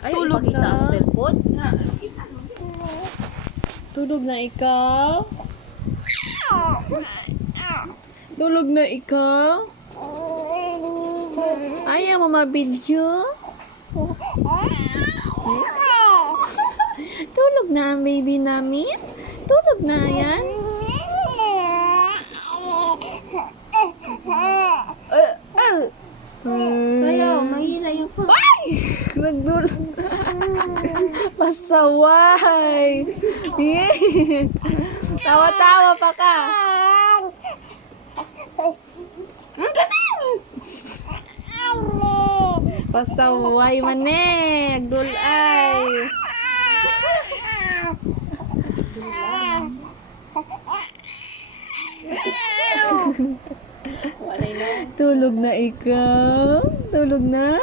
Ay, Tulog ipakita na. ang cellphone. Tulog na ikaw? Tulog na ikaw? Ayaw mo mabidyo? Tulog na ang baby namin? Tulog na yan? Ayaw, mahila yung phone. Nagdulog. Pasaway. Yay. Tawa-tawa pa ka. Pasaway maneg. Dulay. Tulog na ikaw? Tulog na?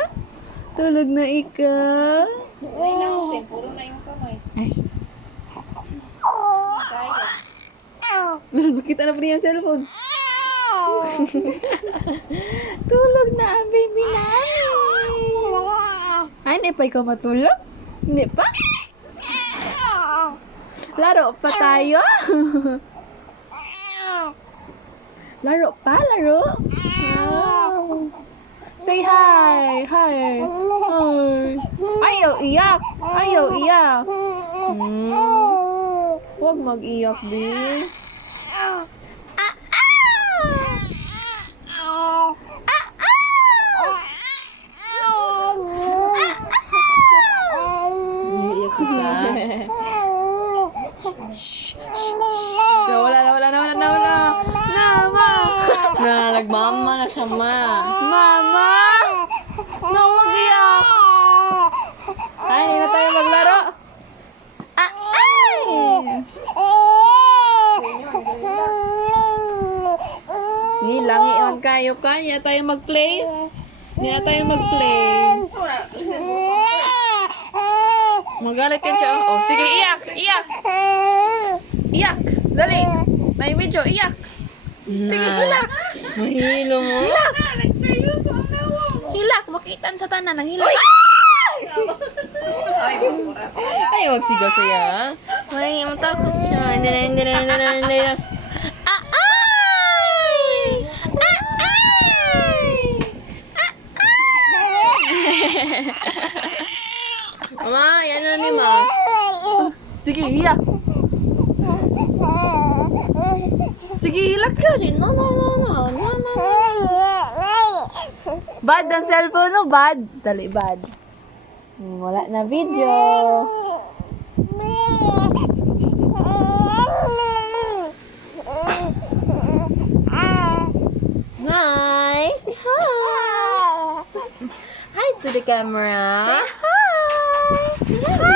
Tulog na ikaw? Ay, naku, puro na yung kamay. Ay. Sayang. Bakit na po niya ang cellphone? Tulog na ang baby namin. Ay, hindi pa ikaw matulog? Hindi pa? Laro pa tayo? Laro pa? Laro? Wow. Say hi! Hi! Hi! Ayaw iyak! Ayaw iyak! Huwag mag-iyak, babe. Iiyak siya. Nawala. Nama! Nagmama na siya, ma. Mama! No, mag-iyak! Ay, hindi na tayo maglaro. Ay! Nilangi on kayo ka. Hindi na tayo mag-play. Hindi na tayo mag-play. Magalit ka siya. Oh, sige, iyak! Iyak! Iyak! Dali! May video, iyak! Sige, hilak! Mahilo mo. Hilak! Nagseryoso ang nawa. Hilak! Makitan sa tanan ng hilak. Ay, pura. Ay, wag sigaw siya. Ay, matakot siya. Hindi na. Ah, ay! Ah, ay! Ah, ay! Mama, yan na ni ma. Sige, iyak! Sige, hilak ka! No. Bad ang cellphone, no? Bad. Dali, bad. Wala na video. Hi. Say hi. Hi to the camera. Hi! Hi!